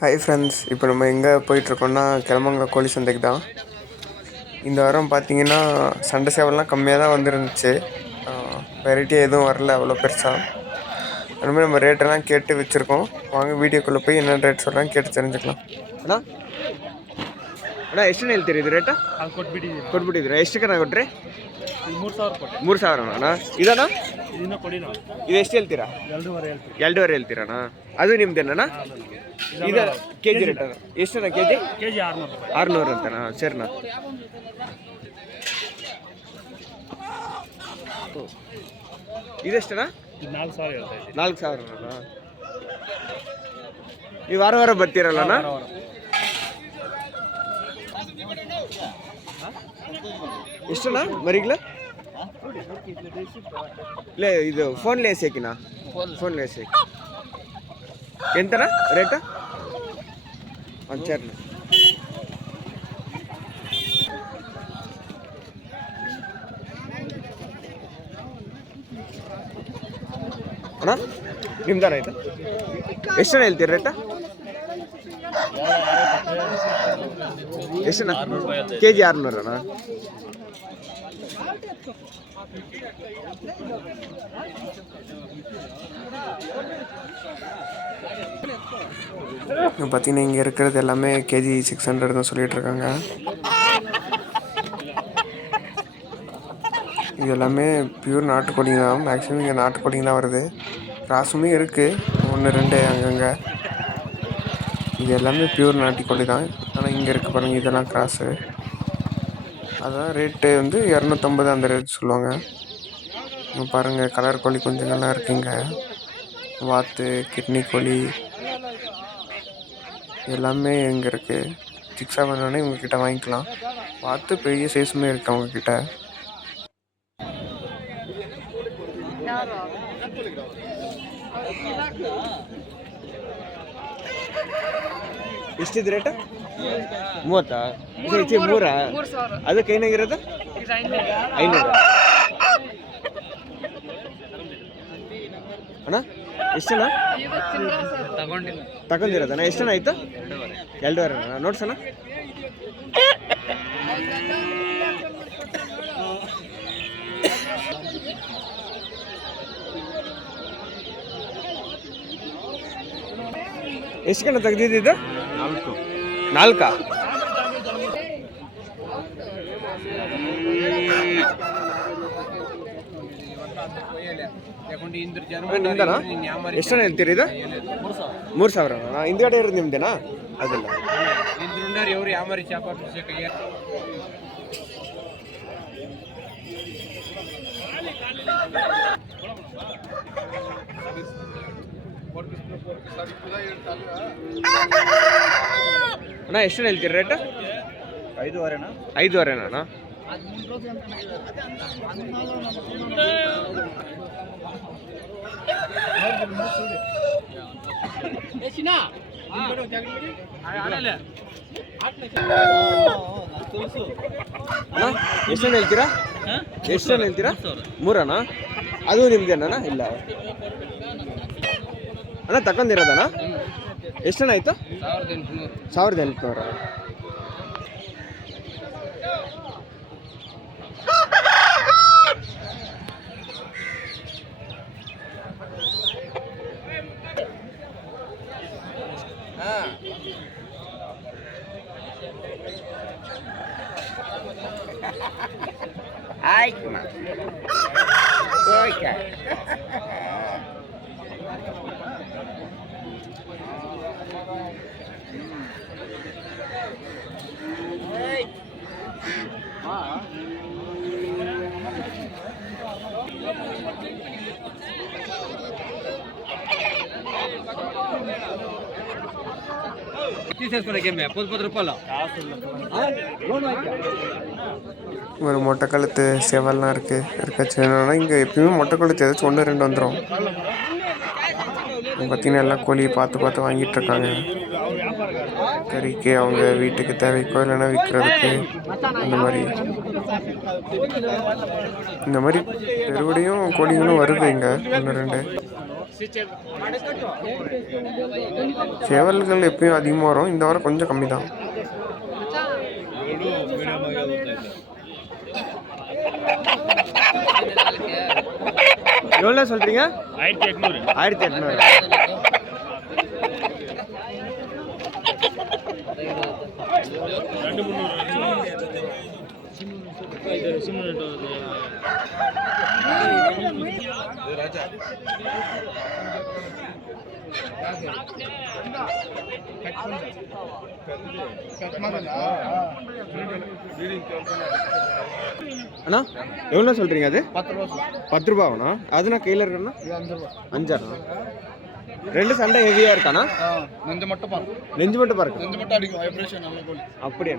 Hi friends, இப்போ நம்ம எங்கே போயிட்டுருக்கோம்னா கிளம்பங்க கோழி சந்தைக்கு தான். இந்த வாரம் பார்த்திங்கன்னா சண்டை சேவல்லாம் கம்மியாக தான் வந்துருந்துச்சு. வெரைட்டியாக எதுவும் வரல அவ்வளோ பெருசாக. அதுமாதிரி நம்ம ரேட்டெல்லாம் கேட்டு வச்சுருக்கோம். வாங்க வீடியோக்குள்ளே போய் என்னென்ன ரேட் சொல்கிறாங்க ಕೇಳಿ தெரிஞ்சுக்கலாம். ಅಣ್ಣ ಅಣ್ಣ ಎಷ್ಟು ಹೇಳ್ತೀರಿ ಇದು ರೇಟ? ಅದು ಕೊಟ್ಬಿಟ್ಟಿದ್ದೀರಾ? ಎಷ್ಟಕ್ಕೆ ನಾ ಕೊಟ್ರಿ? 3,000 ಕೊಟ್ಟೆ. 3,000 ಅಣ್ಣ. ಇದಣ್ಣ ಇದನ್ನ ಕೊಡಿ ನಾವು. ಇದು ಎಷ್ಟು ಹೇಳ್ತೀರಾ? 2.5 ಹೇಳ್ತೀವಿ. 2.5 ಹೇಳ್ತೀರಣ್ಣ? ಅದು ನಿಮ್ದೇನಣ್ಣ? ಇದು ಕೆ ಜಿ ರೇಟ್ ಎಷ್ಟಣ್ಣ? ಕೆ ಜಿ 600 ರೂಪಾಯಿ. 600 ಅಂತಣ್ಣ? ಸರಿನಾ. ಇದೆಷ್ಟಣ್ಣ? ಇದು 4,000 ಹೇಳ್ತಾ ಇದ್ದೀವಿ. 4,000 ಅಣ್ಣ. ನೀವು ವಾರ ವಾರ ಬರ್ತೀರಲ್ಲಣ್ಣ? ಎಷ್ಟಣ್ಣ ಮರಿಗ್ಲ? ಇಲ್ಲ ಇದು ಫೋನ್ಲೇ ಸೇಕಿನಾ? ಫೋನ್ಲೇ ಸೇಕಿ ಎಂತಣ್ಣ ರೇಟ? ಒಂದು ಚರ್ನ ಅಣ್ಣ ನಿಮ್ದಾನ ಆಯ್ತಾ? ಎಷ್ಟಣ್ಣ ಹೇಳ್ತೀರಿ ರೇಟ? ಎಷ್ಟಣ್ಣ? ಕೆ ಜಿ 600 ಅಣ್ಣ. பார்த்தீங்கன்னா இங்கே இருக்கிறது எல்லாமே கேஜி 600 தான் சொல்லிட்டு இருக்காங்க. இது எல்லாமே பியூர் நாட்டுக்கோழி தான். மேக்ஸிமம் இங்கே நாட்டுக்கோழி தான் வருது. ராசுமே இருக்குது 1-2 அங்கங்கே. இது எல்லாமே பியூர் நாட்டுக்கோழி தான். ஆனால் இங்கே இருக்க பாருங்கள், இதெல்லாம் கிராஸு. அதான் ரேட்டு வந்து 250 அந்த ரேட் சொல்லுவாங்க. பாருங்கள் கலர் கோழி கொஞ்சங்கள்லாம் இருக்குங்க. வாத்து, கிட்னி கோழி எல்லாமே இங்கே இருக்குது. சிக்ஸாக வேணுன்னே இவங்கக்கிட்ட வாங்கிக்கலாம். வாத்து பெரிய சைஸுமே இருக்குது அவங்கக்கிட்ட. ಎಷ್ಟಿದೆ ರೇಟ? 30? ಹೆಚ್ಚು 3? ಅದಕ್ಕೆ ಏನಾಗಿರೋದು? 500 ಅಣ್ಣ. ಎಷ್ಟಣ್ಣ ತಗೊಂಡಿರೋದಣ್ಣ? ಎಷ್ಟಣ್ಣ ಆಯಿತು? 2.5 ಅಣ್ಣ. ನೋಡ್ಸಣ್ಣ. ಎಷ್ಟು ಕಣ ತೆಗ್ದಿದ್ದು? 4? ನಿಮ್ದನಾ? ಎಷ್ಟಣ್ಣ ಹೇಳ್ತೀರಿ ಇದು? 3,000 ಅಣ್ಣ. ಹಿಂದ್ಗಡೆ ಇರೋದು ನಿಮ್ದೇನಾ? ಅದಲ್ಲ ಅಣ್ಣ. ಎಷ್ಟಣ್ಣ ಹೇಳ್ತೀರಿ ರೇಟ್? 5.5 5.5 ಅಣ್ಣ. ಎಷ್ಟಣ್ಣ ಹೇಳ್ತೀರಾ? ಎಷ್ಟಣ್ಣ ಹೇಳ್ತೀರಾ? 3 ಅಣ್ಣ. ಅದು ನಿಮ್ದೇನಣ್ಣ? ಇಲ್ಲ ಅಣ್ಣ ತಗೊಂಡಿರೋದಣ್ಣ? ಎಷ್ಟಣ್ಣ ಆಯಿತು? 1,800. ಆಯ್ತು ಓಕೆ. ஒரு மொட்டை கழுத்து சேவல்லாம் இருக்காச்சு. என்னன்னா இங்கே எப்பயுமே மொட்டை கழுத்து ஏதாச்சும் 1-2 வந்துடும். பார்த்தீங்கன்னா எல்லாம் கோழியை பார்த்து வாங்கிட்டு இருக்காங்க. கறிக்கு அவங்க வீட்டுக்கு தேவைக்கோ இல்லைன்னா விற்கிறதுக்கு இந்த மாதிரி பெருவடையும் கோழிகளும் வருது இங்கே 1-2. சேவல்கள் எப்பயும் அதிகமாக வரும், இந்த வாரம் கொஞ்சம் கம்மி தான். எவ்வளோ சொல்கிறீங்க? 1800. 1800. அண்ணா எவ்வளோ சொல்கிறீங்க? அது 10 ரூபாண்ணா. அதுனா கையில் இருக்கண்ணா 5 ரூபா. 2 சண்டை ஹெவியாக இருக்காண்ணா? நெஞ்சு மட்டும் பாருங்க. நெஞ்சு மட்டும் பாருங்க. நெஞ்சு மட்டும் அடிக்கும் வைப்ரேஷன் நல்ல கோழி. அப்படியா?